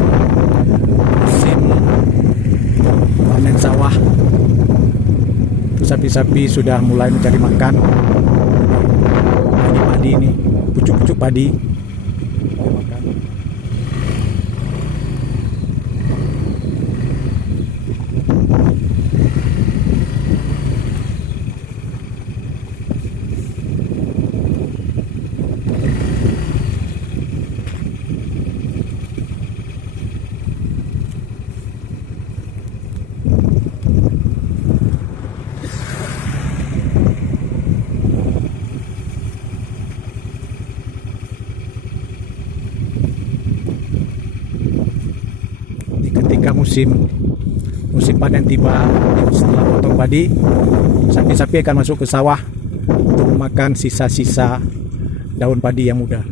musim panen sawah. Sapi-sapi sudah mulai mencari makan. Ini padi ini, pucuk-pucuk padi. Makan. Ketika musim panen tiba, setelah potong padi, sapi-sapi akan masuk ke sawah untuk memakan sisa-sisa daun padi yang muda.